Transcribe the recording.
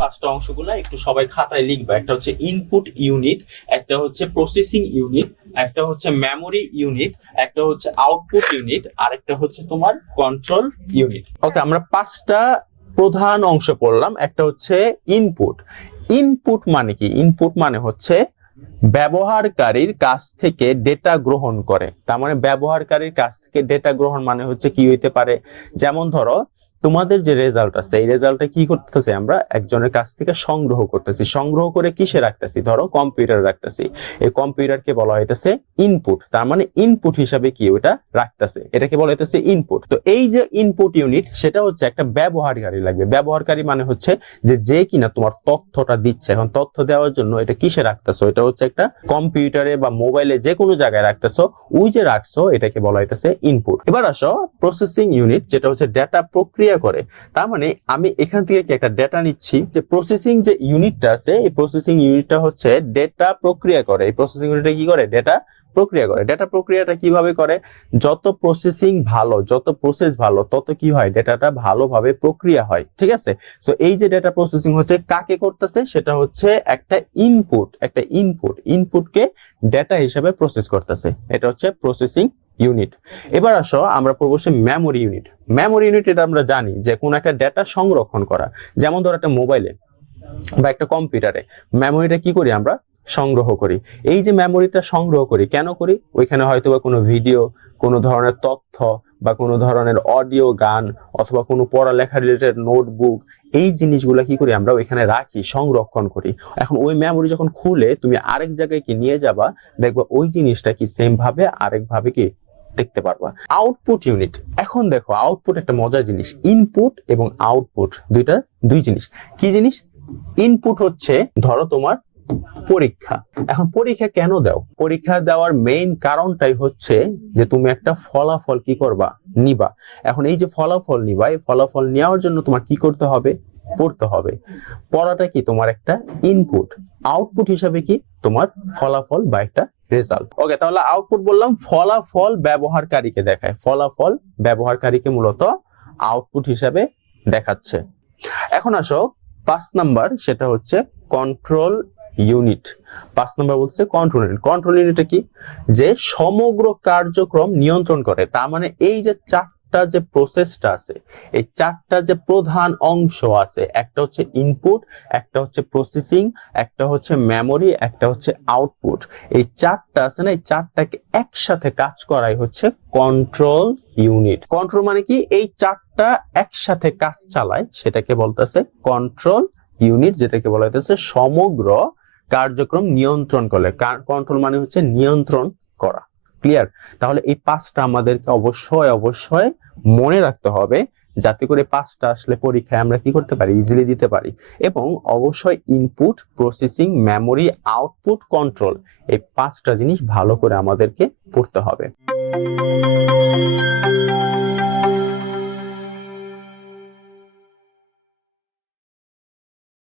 পাঁচটা অংশগুলো একটু সবাই খাতায় লিখবা। একটা হচ্ছে ইনপুট ইউনিট একটা হচ্ছে প্রসেসিং ইউনিট একটা হচ্ছে মেমোরি ইউনিট একটা হচ্ছে আউটপুট ইউনিট আর একটা হচ্ছে তোমার কন্ট্রোল ইউনিট ওকে আমরা পাঁচটা প্রধান অংশ পড়লাম, একটা হচ্ছে ইনপুট ইনপুট মানে কি? ইনপুট মানে হচ্ছে ব্যবহারকারীর কাছ থেকে ডেটা গ্রহণ করে। তার মানে ব্যবহারকারীর কাছ থেকে ডেটা গ্রহণ মানে হচ্ছে কি হইতে পারে? যেমন ধরো তোমাদের যে রেজাল্ট আছে, এই রেজাল্টটা কি করতেছি আমরা? একজনের কাছ থেকে সংগ্রহ করতেছি। সংগ্রহ করে কিসে রাখতেছি? ধরো কম্পিউটার রাখতেছি। এই কম্পিউটারকে বলা হইতেছে ইনপুট তার মানে ইনপুট হিসাবে কি ওটা রাখতেছে? এটাকে বলা হইতেছে ইনপুট তো এই যে ইনপুট ইউনিট সেটা হচ্ছে একটা ব্যবহারকারী লাগবে। ব্যবহারকারী মানে হচ্ছে যে যে কিনা তোমার তথ্যটা দিচ্ছে। এখন তথ্য দেওয়ার জন্য এটা কিসে রাখতেছো? এটা হচ্ছে একটা কম্পিউটারে বা মোবাইলে যে কোনো জায়গায় রাখতেছো। ওই যে রাখছো, এটাকে বলা হইতেছে ইনপুট এবার আসো প্রসেসিং ইউনিট যেটা হচ্ছে ডেটা প্রক্রিয়া করে। তার মানে আমি এখান থেকে কি একটা ডেটা নিচ্ছি যে প্রসেসিং যে ইউনিটটা আছে, এই প্রসেসিং ইউনিটটা হচ্ছে ডেটা প্রক্রিয়া করে। এই প্রসেসিং ইউনিটটা কি করে? ডেটা প্রক্রিয়া করে। ডেটা প্রক্রিয়াটা কীভাবে করে? যত প্রসেসিং ভালো, যত প্রসেস ভালো, তত কি হয়? ডেটাটা ভালোভাবে প্রক্রিয়া হয়। ঠিক আছে? সো এই যে ডেটা প্রসেসিং হচ্ছে, কাকে করতেছে? সেটা হচ্ছে একটা ইনপুট একটা ইনপুট ইনপুটকে ডেটা হিসেবে প্রসেস করতেছে। এটা হচ্ছে প্রসেসিং ইউনিট এবার আসো, আমরা পড়ব সে মেমোরি ইউনিট মেমোরি ইউনিট এটা আমরা জানি যে কোন একটা ডেটা সংরক্ষণ করা। যেমন ধরো একটা মোবাইলে বা একটা কম্পিউটারে মেমোরিটা কি করি আমরা? সংগ্রহ করি। এই যে মেমোরিটা সংগ্রহ করি, কেন করি? ওইখানে হয়তো বা কোনো ভিডিও কোনো ধরনের তথ্য বা কোনো ধরনের অডিও গান অথবা কোনো পড়ালেখা রিলেটেড নোটবুক এই জিনিসগুলো কি করি আমরা ওইখানে রাখি, সংরক্ষণ করি। এখন ওই মেমোরি যখন খুলে, তুমি আরেক জায়গায় কি নিয়ে যাবা, দেখবা ওই জিনিসটা কি সেম ভাবে, আরেক ভাবে কি দেখতে পারবা। আউটপুট ইউনিট এখন দেখো আউটপুট একটা মজার জিনিস। ইনপুট এবং আউটপুট দুইটা, দুই জিনিস। কি জিনিস? ইনপুট হচ্ছে, ধরো তোমার পরীক্ষা। এখন পরীক্ষা কেন দাও? পরীক্ষা দেওয়ার মেইন কারণটাই হচ্ছে যে তুমি একটা ফলাফল কি করবা? নিবা। এখন এই যে ফলাফল নিবা, এই ফলাফল নেওয়ার জন্য তোমার কি করতে হবে? পড়তে হবে। পড়াটা কি? তোমার একটা ইনপুট আউটপুট হিসাবে কি? তোমার ফলাফল বা একটা রেজাল্ট ওকে তাহলে আউটপুট বললাম ফলাফল ব্যবহারকারীকে দেখায়। ফলাফল ব্যবহারকারীকে মূলত আউটপুট হিসাবে দেখাচ্ছে। এখন আসো, পাঁচ নাম্বার সেটা হচ্ছে কন্ট্রোল ইউনিট পাঁচ নাম্বার বলছে কন্ট্রোল ইউনিট কন্ট্রোল ইউনিটটা কি? যে সমগ্র কার্যক্রম নিয়ন্ত্রণ করে। তার মানে এই যে চারটা যে প্রসেসটা আছে, এই চারটা যে প্রধান অংশ আছে, একটা হচ্ছে ইনপুট একটা হচ্ছে প্রসেসিং একটা হচ্ছে মেমোরি একটা হচ্ছে আউটপুট এই চারটা আছে না, এই চারটাকে একসাথে কাজ করাই হচ্ছে কন্ট্রোল ইউনিট কন্ট্রোল মানে কি? এই চারটা একসাথে কাজ চালায়, সেটাকে বলতেছে কন্ট্রোল ইউনিট যেটাকে বলা হইতেছে সমগ্র কার্যক্রম নিয়ন্ত্রণ করে। কন্ট্রোল মানে হচ্ছে নিয়ন্ত্রণ করা। ক্লিয়ার তাহলে এই পাঁচটা আমাদেরকে অবশ্যই অবশ্যই মনে রাখতে হবে যাতে করে পাঁচটা আসলে পরীক্ষায় আমরা কি করতে পারি? ইজিলি দিতে পারি। এবং অবশ্যই input processing memory output control এই পাঁচটা জিনিস ভালো করে আমাদেরকে পড়তে হবে।